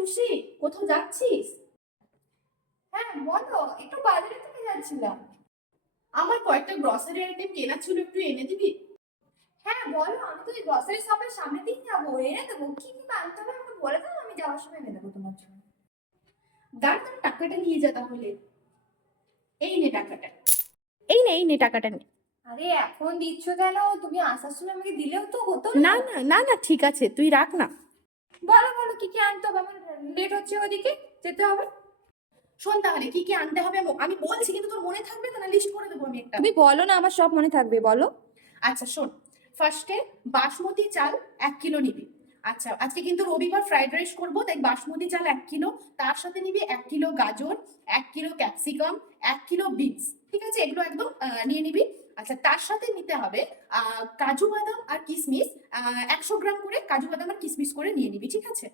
টুসি, কোথাও যাচ্ছিস? হ্যাঁ বলো, একটু বাজারে থেকে যাচ্ছিলাম। আমার কয়েকটা গ্রসারি আইটেম কেনা ছিল, একটু এনে দিবি? হ্যাঁ বলো, আমি তো এই গ্রসারি শপের সামনে দিয়ে যাবো, এনে দেবো। কি কি আনতে হবে আমাকে বলে দাও, আমি যাওয়ার সময় এনে দেবো তোমার জন্য। দাঁড়, তোর টাকাটা নিয়ে যা তাহলে। এই নে টাকাটা। এই নে টাকাটা নে। আরে এখন দিচ্ছ কেন? তুমি আসার সময় আমাকে দিলেও তো হতো। না না না না, ঠিক আছে, তুই রাখ না। বলো বলো, কি কি আনতে হবে? আমার লেট হচ্ছে, ওদিকে যেতে হবে। শোন তাহলে, কি কি আনতে হবে আমি বলছি, কিন্তু তোর মনে থাকবে তো? না লিস্ট করে দেবো আমি একটা? তুমি বলো না, আমার সব মনে থাকবে, বলো। আচ্ছা শোন, ফার্স্টে বাসমতি চাল 1 কিলো নিবি। আচ্ছা, আজকে কিন্তু রবিবার, ফ্রাইড রাইস করবো, তাই বাসমতি চাল 1 কিলো। তার সাথে নিবি 1 কিলো গাজর, 1 কিলো ক্যাপসিকাম, 1 কিলো বিনস। ঠিক আছে, এগুলো একদম নিয়ে নিবি। আচ্ছা, তার সাথে নিতে হবে কাজু বাদাম আর কিশমিশ। 100 গ্রাম করে কাজু বাদাম আর কিশমিশ করে নিয়ে নিবি, ঠিক আছে?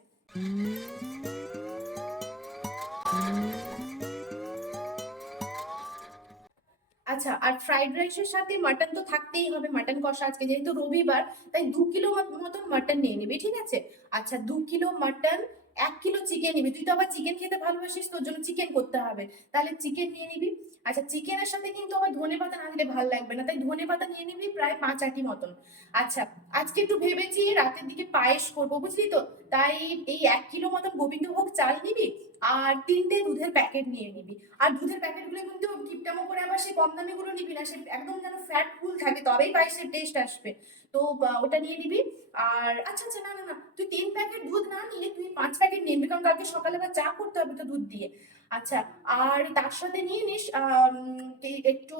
আচ্ছা, আর ফ্রাইড রাইসের সাথে মাটন তো থাকতেই হবে, মাটন কষা, আজকে যেহেতু রবিবার তাই 2 কিলো মতন মাটন নিয়ে নিবি, ঠিক আছে? আচ্ছা, 2 কিলো মাটন, 1 কিলো চিকেন নিবি। তুই তো আবার চিকেন খেতে ভালোবাসিস, তোর জন্য চিকেন করতে হবে, তাহলে চিকেন নিয়ে নিবি। আচ্ছা, চিকেনের সাথে কিন্তু আবার ধনে পাতা না দিলে ভালো লাগবে না, তাই ধনে পাতা নিয়ে নিবি প্রায় 5 আটি মতন। আচ্ছা, আজকে একটু ভেবেছি রাতের দিকে পায়েস করবো, বুঝলি তো, তাই এই 1 কিলো মতন গোবিন্দভোগ চাল নিবি, আর 3টে দুধের প্যাকেট নিয়ে নিবি। আর দুধের প্যাকেটগুলো কিন্তু কিপটামো করে আবার সে কম দামি গুলো নিবি না, সে একদম যেন ফ্যাট ফুল থাকে, তবেই পায়েসের টেস্ট আসবে। তো ওটা নিয়ে নিবি। আর আচ্ছা আচ্ছা, না না না, তুই 3 প্যাকেট দুধ না নিয়ে তুই 5 প্যাকেট নিবি, কারণ কালকে সকালে আবার চা করতে হবে তো দুধ দিয়ে। আচ্ছা, আর তার সাথে নিয়ে নিস একটু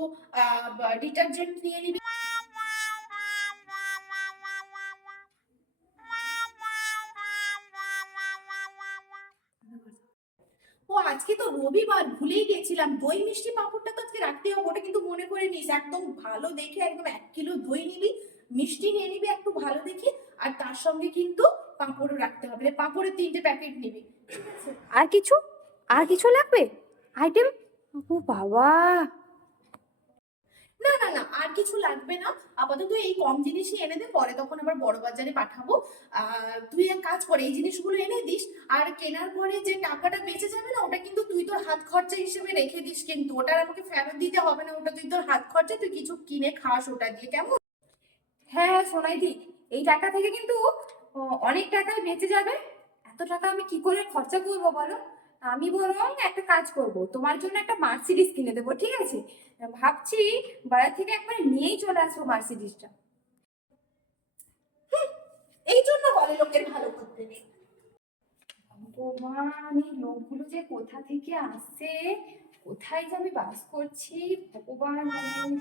ডিটারজেন্ট নিয়ে নিবি। ও, আজকে তো রবিবার, ভুলেই গেছিলাম, দই মিষ্টি পাঁপড়টা তো আজকে রাখতেই হবে, ওটা কিন্তু মনে করে নিস। একদম ভালো দেখে, একদম 1 কিলো দই নিবি, মিষ্টি নিয়ে নিবি একটু ভালো দেখে, আর তার সঙ্গে কিন্তু পাঁপড়ও রাখতে হবে, পাঁপড়ের 3টে প্যাকেট নিবি, ঠিক আছে? আর কিছু? আর কিছু লাগবে আইটেম? ও বাবা, না না না, আর কিছু লাগবে না। আপাতত এই কম জিনিসই এনে দে, পরে তখন আবার বড় বাজারে পাঠাবো। তুই এক কাজ কর, এই জিনিসগুলো এনে দিস। আর কেনার পরে যে টাকাটা বেঁচে যাবে না, ওটা কিন্তু তুই তোর হাত খরচা হিসেবে রেখে দিস, কিন্তু ওটা আমাকে ফেরত দিতে হবে না, ওটা তুই তোর হাত খরচা, তুই কিছু কিনে খাস ওটা দিয়ে, কেমন? হ্যাঁ হ্যাঁ, সোনাই দি, এই টাকা থেকে কিন্তু অনেক টাকাই বেঁচে যাবে। এত টাকা আমি কি করে খরচা করবো বলো? আমি বরং একটা কাজ করব, তোমার জন্য একটা মার্সিডিজ কিনে দেবো, ঠিক আছে? ভাবছি বাজার থেকে একবার নিয়েই চলে আসবো মার্সিডিজটা। এই জন্য বলে লোকের ভালো করতে নেই। ভগবান, এই লোকগুলো যে কোথা থেকে আসছে, কোথায় যে আমি বাস করছি, ভগবান জানে।